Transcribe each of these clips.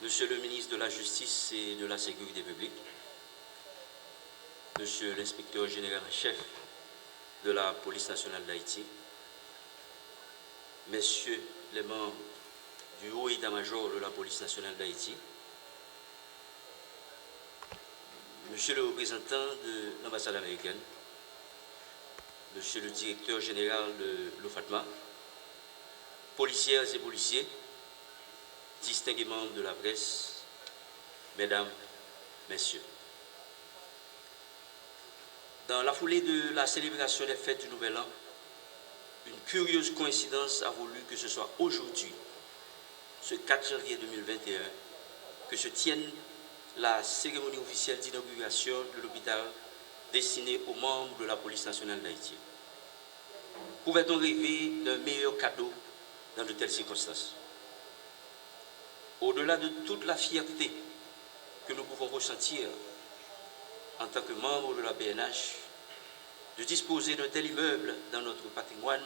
Monsieur le ministre de la Justice et de la Sécurité publique, Monsieur l'inspecteur général en chef de la Police nationale d'Haïti, Messieurs les membres du haut état-major de la Police nationale d'Haïti, Monsieur le représentant de l'ambassade américaine, Monsieur le directeur général de l'OFATMA, policières et policiers, distingués membres de la presse, Mesdames, Messieurs. Dans la foulée de la célébration des fêtes du Nouvel An, une curieuse coïncidence a voulu que ce soit aujourd'hui, ce 4 janvier 2021, que se tienne la cérémonie officielle d'inauguration de l'hôpital destiné aux membres de la Police nationale d'Haïti. Pouvait-on rêver d'un meilleur cadeau dans de telles circonstances? Au-delà de toute la fierté que nous pouvons ressentir en tant que membres de la PNH, de disposer d'un tel immeuble dans notre patrimoine,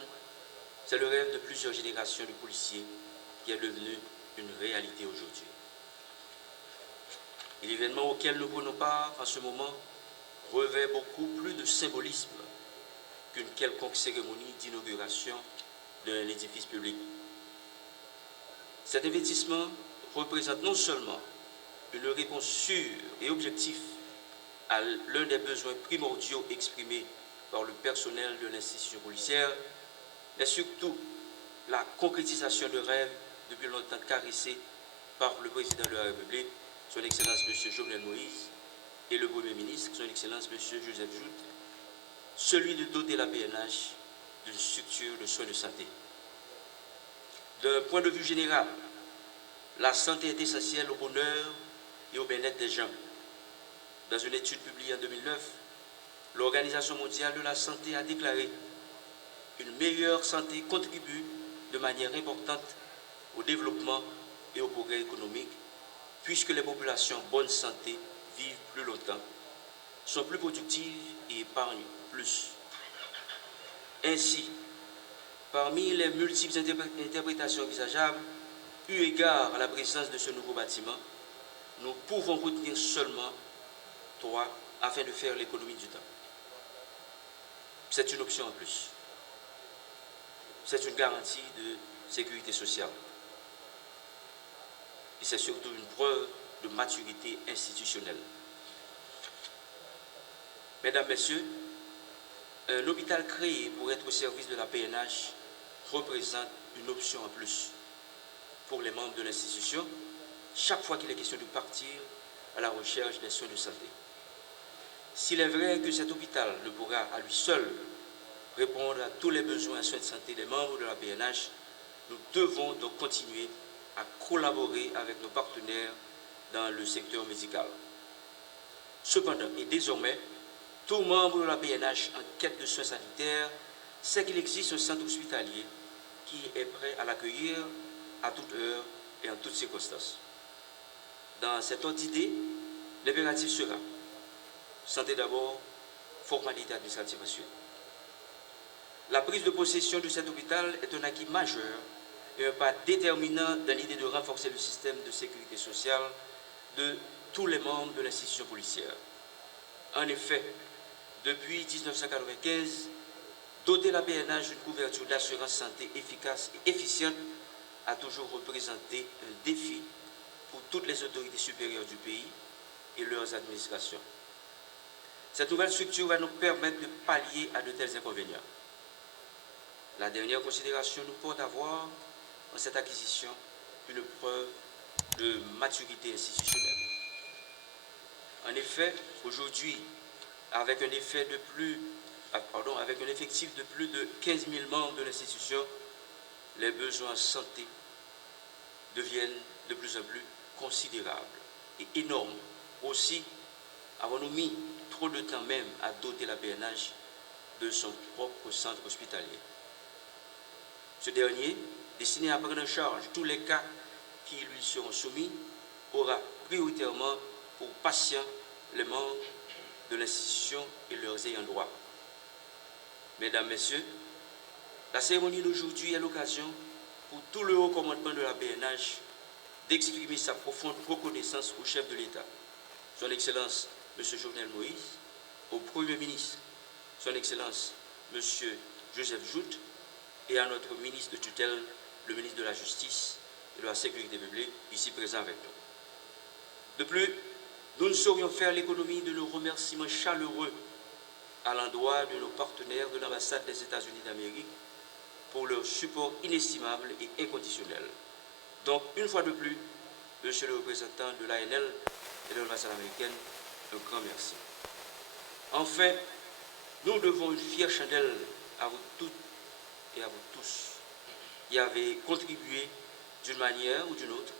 c'est le rêve de plusieurs générations de policiers qui est devenu une réalité aujourd'hui. Et l'événement auquel nous prenons part en ce moment revêt beaucoup plus de symbolisme qu'une quelconque cérémonie d'inauguration d'un édifice public. Cet investissement représente non seulement une réponse sûre et objective à l'un des besoins primordiaux exprimés par le personnel de l'institution policière, mais surtout la concrétisation de rêves depuis longtemps caressés par le président de la République, son Excellence M. Jovenel Moïse, et le Premier ministre, son Excellence M. Joseph Jout, celui de doter la PNH d'une structure de soins de santé. D'un point de vue général, la santé est essentielle au bonheur et au bien-être des gens. Dans une étude publiée en 2009, l'Organisation mondiale de la santé a déclaré qu'une meilleure santé contribue de manière importante au développement et au progrès économique, puisque les populations en bonne santé vivent plus longtemps, sont plus productives et épargnent plus. Ainsi, parmi les multiples interprétations envisageables, eu égard à la présence de ce nouveau bâtiment, nous pouvons retenir seulement 3 afin de faire l'économie du temps. C'est une option en plus. C'est une garantie de sécurité sociale. Et c'est surtout une preuve de maturité institutionnelle. Mesdames, Messieurs, un hôpital créé pour être au service de la PNH représente une option en plus pour les membres de l'institution chaque fois qu'il est question de partir à la recherche des soins de santé. S'il est vrai que cet hôpital ne pourra à lui seul répondre à tous les besoins en soins de santé des membres de la PNH, nous devons donc continuer à collaborer avec nos partenaires dans le secteur médical. Cependant, et désormais, tout membre de la PNH en quête de soins sanitaires sait qu'il existe un centre hospitalier qui est prêt à l'accueillir à toute heure et en toutes circonstances. Dans cet ordre d'idée, l'impératif sera santé d'abord, formalité administrative ensuite. La prise de possession de cet hôpital est un acquis majeur et un pas déterminant dans l'idée de renforcer le système de sécurité sociale de tous les membres de l'institution policière. En effet, depuis 1995, doter la PNH d'une couverture d'assurance santé efficace et efficiente a toujours représenté un défi pour toutes les autorités supérieures du pays et leurs administrations. Cette nouvelle structure va nous permettre de pallier à de tels inconvénients. La dernière considération nous porte à voir en cette acquisition une preuve de maturité institutionnelle. En effet, aujourd'hui, avec un effectif de plus de 15 000 membres de l'institution, les besoins en santé deviennent de plus en plus considérables et énormes. Aussi, avons-nous mis trop de temps même à doter la PNH de son propre centre hospitalier. Ce dernier, destiné à prendre en charge tous les cas qui lui seront soumis, aura prioritairement pour patients les membres de l'institution et leurs ayants droit. Mesdames, Messieurs, la cérémonie d'aujourd'hui est l'occasion pour tout le haut commandement de la PNH d'exprimer sa profonde reconnaissance au chef de l'État, son Excellence M. Jovenel Moïse, au Premier ministre, son Excellence M. Joseph Jout, et à notre ministre de tutelle, le ministre de la Justice et de la Sécurité publique, ici présent avec nous. De plus, nous ne saurions faire l'économie de nos remerciements chaleureux à l'endroit de nos partenaires de l'ambassade des États-Unis d'Amérique pour leur support inestimable et inconditionnel. Donc, une fois de plus, Monsieur le représentant de l'ANL et de l'ambassade américaine, un grand merci. Enfin, nous devons une fière chandelle à vous toutes et à vous tous qui avez contribué d'une manière ou d'une autre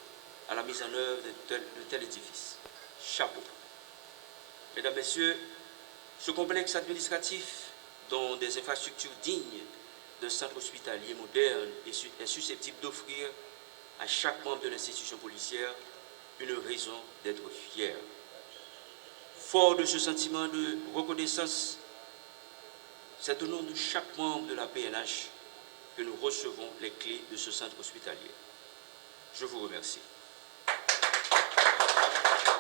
à la mise en œuvre de tel édifice. Chapeau. Mesdames, Messieurs, ce complexe administratif, dont des infrastructures dignes d'un centre hospitalier moderne est susceptible d'offrir à chaque membre de l'institution policière une raison d'être fier. Fort de ce sentiment de reconnaissance, c'est au nom de chaque membre de la PNH que nous recevons les clés de ce centre hospitalier. Je vous remercie.